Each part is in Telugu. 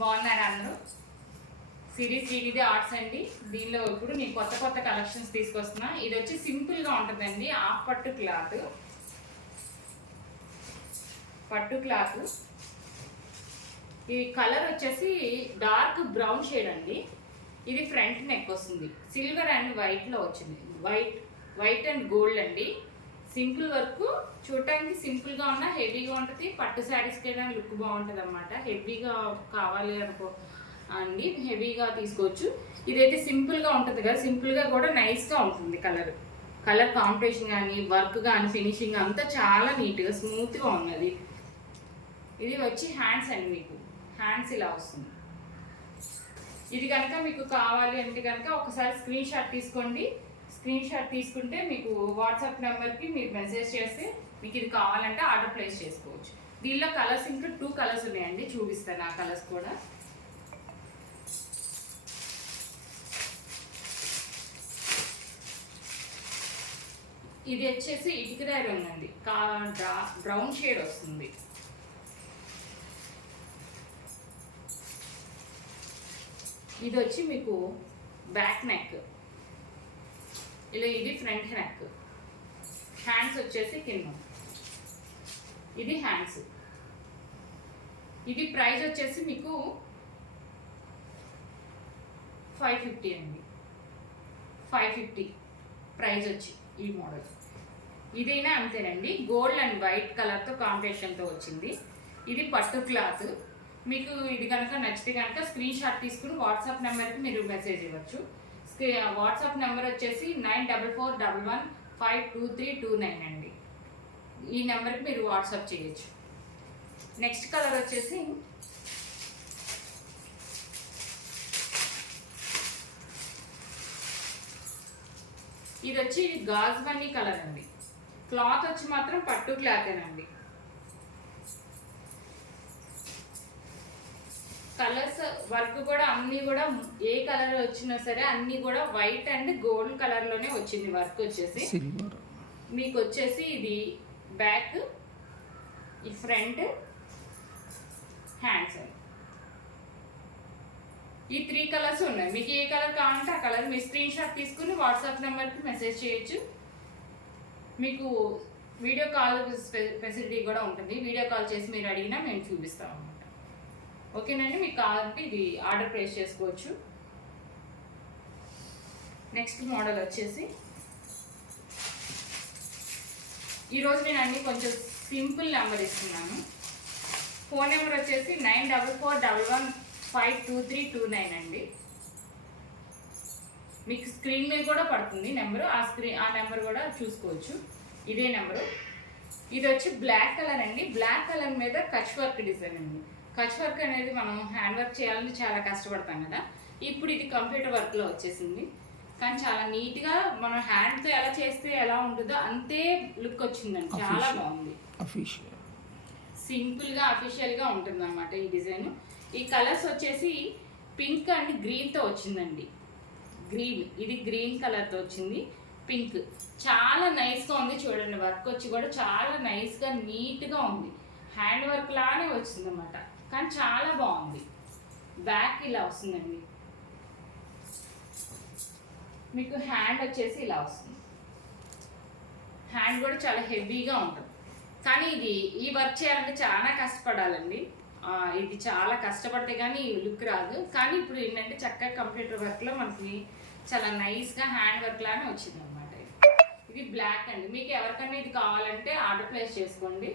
బాగున్నారా అందరూ? సిరీస్ ఇది ఆర్ట్స్ అండి. దీనిలో ఇప్పుడు నేను కొత్త కొత్త కలెక్షన్స్ తీసుకొస్తున్నా. ఇది వచ్చి సింపుల్గా ఉంటుందండి. హాఫ్ పట్టు క్లాత్. ఈ కలర్ వచ్చేసి డార్క్ బ్రౌన్ షేడ్ అండి. ఇది ఫ్రంట్ నెక్ వస్తుంది. సిల్వర్ అండ్ వైట్లో వచ్చింది. వైట్ అండ్ గోల్డ్ అండి. సింపుల్ వర్క్, చూడటానికి సింపుల్గా ఉన్న హెవీగా ఉంటుంది. పట్టు శారీస్కి అయినా లుక్ బాగుంటుంది అన్నమాట. హెవీగా కావాలి అనుకో అండి, హెవీగా తీసుకోవచ్చు. ఇదైతే సింపుల్గా ఉంటుంది కదా, సింపుల్గా కూడా నైస్గా ఉంటుంది. కలర్ కాంబినేషన్ కానీ, వర్క్ కానీ, ఫినిషింగ్ అంతా చాలా నీట్గా స్మూత్గా ఉన్నది. ఇది వచ్చి హ్యాండ్స్ అండి. మీకు హ్యాండ్స్ ఇలా వస్తుంది. ఇది కనుక మీకు కావాలి అంటే కనుక ఒకసారి స్క్రీన్ షాట్ తీసుకోండి. స్క్రీన్ షాట్ తీసుకుంటే మీకు వాట్సాప్ నెంబర్కి మీరు మెసేజ్ చేస్తే మీకు ఇది కావాలంటే ఆర్డర్ ప్లేస్ చేసుకోవచ్చు. దీనిలో కలర్స్ ఇంకా 2 కలర్స్ ఉన్నాయండి, చూపిస్తాను ఆ కలర్స్ కూడా. ఇది వచ్చేసి ఇటుకరాయి రంగు అండి, బ్రౌన్ షేడ్ వస్తుంది. ఇది వచ్చి మీకు బ్యాక్ నెక్ ఇలా, ఇది ఫ్రంట్ నెక్. హ్యాండ్స్ వచ్చేసి కింద. ఇది హ్యాండ్స్. ఇది ప్రైస్ వచ్చేసి మీకు 550 అండి. 550 ప్రైస్ వచ్చి ఈ మోడల్. ఇదైనా అంతేనండి, గోల్డ్ అండ్ వైట్ కలర్తో కాంబినేషన్తో వచ్చింది. ఇది పట్టు క్లాత్. మీకు ఇది కనుక నచ్చితే కనుక స్క్రీన్ షాట్ తీసుకుని వాట్సాప్ నెంబర్కి మీరు మెసేజ్ ఇవ్వచ్చు. వాట్సాప్ నెంబర్ వచ్చేసి 9441152329 అండి. ఈ నెంబర్కి మీరు వాట్సాప్ చేయొచ్చు. నెక్స్ట్ కలర్ వచ్చేసి ఇది వచ్చి గాజ్ బన్నీ కలర్ అండి. క్లాత్ వచ్చి మాత్రం పట్టు క్లాతేనండి. కలర్స్ వర్క్ కూడా అన్నీ కూడా ఏ కలర్ వచ్చినా సరే అన్నీ కూడా వైట్ అండ్ గోల్డ్ కలర్లోనే వచ్చింది. వర్క్ వచ్చేసి మీకు వచ్చేసి ఇది బ్యాక్, ఈ ఫ్రంట్, హ్యాండ్స్ అండి. ఈ 3 కలర్స్ ఉన్నాయి. మీకు ఏ కలర్ కావాలంటే ఆ కలర్ మీ స్క్రీన్ షాట్ తీసుకుని వాట్సాప్ నెంబర్కి మెసేజ్ చేయొచ్చు. మీకు వీడియో కాల్ ఫెసిలిటీ కూడా ఉంటుంది. వీడియో కాల్ చేసి మీరు అడిగినా మేము చూపిస్తాం అన్నమాట. ఓకేనండి, మీకు కావాలంటే ఇది ఆర్డర్ ప్లేస్ చేసుకోవచ్చు. నెక్స్ట్ మోడల్ వచ్చేసి ఈరోజు నేను అన్ని కొంచెం సింపుల్ నెంబర్ ఇస్తున్నాను. ఫోన్ నెంబర్ వచ్చేసి 9441152329 అండి. మీకు స్క్రీన్ మీద కూడా పడుతుంది నెంబరు. ఆ నెంబర్ కూడా చూసుకోవచ్చు. ఇదే నెంబరు. ఇది వచ్చి బ్లాక్ కలర్ అండి. బ్లాక్ కలర్ మీద కచ్ వర్క్ డిజైన్ అండి. కచ్ వర్క్ అనేది మనం హ్యాండ్ వర్క్ చేయాలని చాలా కష్టపడతాం కదా, ఇప్పుడు ఇది కంప్యూటర్ వర్క్లో వచ్చేసింది. కానీ చాలా నీట్గా మనం హ్యాండ్తో ఎలా చేస్తే ఎలా ఉంటుందో అంతే లుక్ వచ్చిందండి. చాలా బాగుంది. సింపుల్గా అఫీషియల్గా ఉంటుంది అన్నమాట ఈ డిజైన్. ఈ కలర్స్ వచ్చేసి పింక్ అండ్ గ్రీన్తో వచ్చిందండి. ఇది గ్రీన్ కలర్తో వచ్చింది. పింక్ చాలా నైస్గా ఉంది. చూడండి, వర్క్ వచ్చి కూడా చాలా నైస్గా నీట్గా ఉంది. హ్యాండ్ వర్క్ లానే వచ్చింది అన్నమాట, కానీ చాలా బాగుంది. బ్యాక్ ఇలా వస్తుందండి. మీకు హ్యాండ్ వచ్చేసి ఇలా వస్తుంది. హ్యాండ్ కూడా చాలా హెవీగా ఉంటుంది. కానీ ఈ వర్క్ చేయాలంటే చాలా కష్టపడాలండి. ఇది చాలా కష్టపడితే కానీ లుక్ రాదు. కానీ ఇప్పుడు ఏంటంటే చక్కగా కంప్యూటర్ వర్క్లో మనకి చాలా నైస్గా హ్యాండ్ వర్క్ లానే వచ్చింది అనమాట. ఇది బ్లాక్ అండి. మీకు ఎవరికైనా ఇది కావాలంటే ఆర్డర్ ప్లేస్ చేసుకోండి.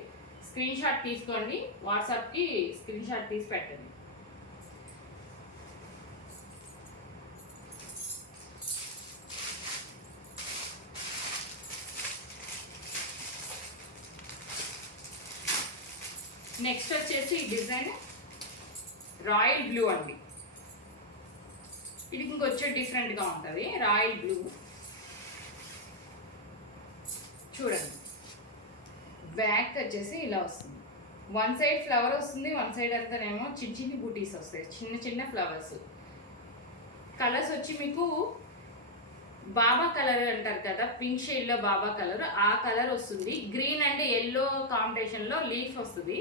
స్క్రీన్ షాట్ తీసుకోండి, వాట్సాప్కి స్క్రీన్ షాట్ తీసి పెట్టండి. నెక్స్ట్ వచ్చేసి ఈ డిజైన్ రాయల్ బ్లూ అండి. ఇది ఇంకొచ్చే డిఫరెంట్గా ఉంటుంది. రాయల్ బ్లూ చూడండి. బ్యాక్ వచ్చేసి ఇలా వస్తుంది. వన్ సైడ్ ఫ్లవర్ వస్తుంది, వన్ సైడ్ అంతానేమో చిన్న చిన్న బూటీస్ వస్తాయి, చిన్న చిన్న ఫ్లవర్స్. కలర్స్ వచ్చి మీకు బాబా కలర్ అంటారు కదా, పింక్ షేడ్లో బాబా కలర్, ఆ కలర్ వస్తుంది. గ్రీన్ అండ్ ఎల్లో కాంబినేషన్లో లీఫ్ వస్తుంది.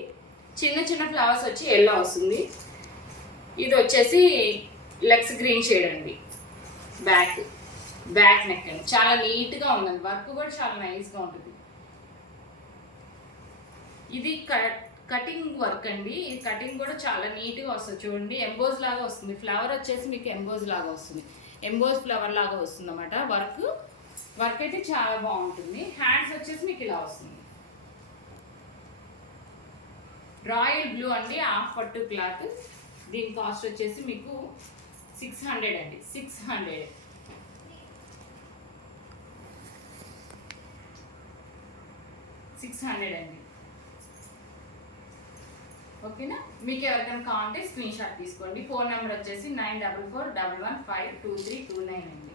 చిన్న చిన్న ఫ్లవర్స్ వచ్చి ఎల్లో వస్తుంది. ఇది వచ్చేసి లెగ్స్ గ్రీన్ షేడ్ అండి. బ్యాక్ నెక్ అండి, చాలా నీట్గా ఉందండి. వర్క్ కూడా చాలా నైస్గా ఉంటుంది. ఇది కటింగ్ వర్క్ అండి. ఈ కటింగ్ కూడా చాలా నీట్గా వస్తుంది. చూడండి ఎంబోజ్ లాగా వస్తుంది. ఫ్లవర్ వచ్చేసి మీకు ఎంబోజ్ లాగా వస్తుంది. ఎంబోజ్ ఫ్లవర్ లాగా వస్తుంది అన్నమాట. వర్క్ అయితే చాలా బాగుంటుంది. హ్యాండ్స్ వచ్చేసి మీకు ఇలా వస్తుంది. రాయల్ బ్లూ అండి, హాఫ్ పట్టు క్లాత్. దీని కాస్ట్ వచ్చేసి మీకు 600 అండి. 600 అండి. ఓకేనా? మీకు ఎవరికైనా కావాలంటే స్క్రీన్ షాట్ తీసుకోండి. ఫోన్ నెంబర్ వచ్చేసి 9441152329 అండి.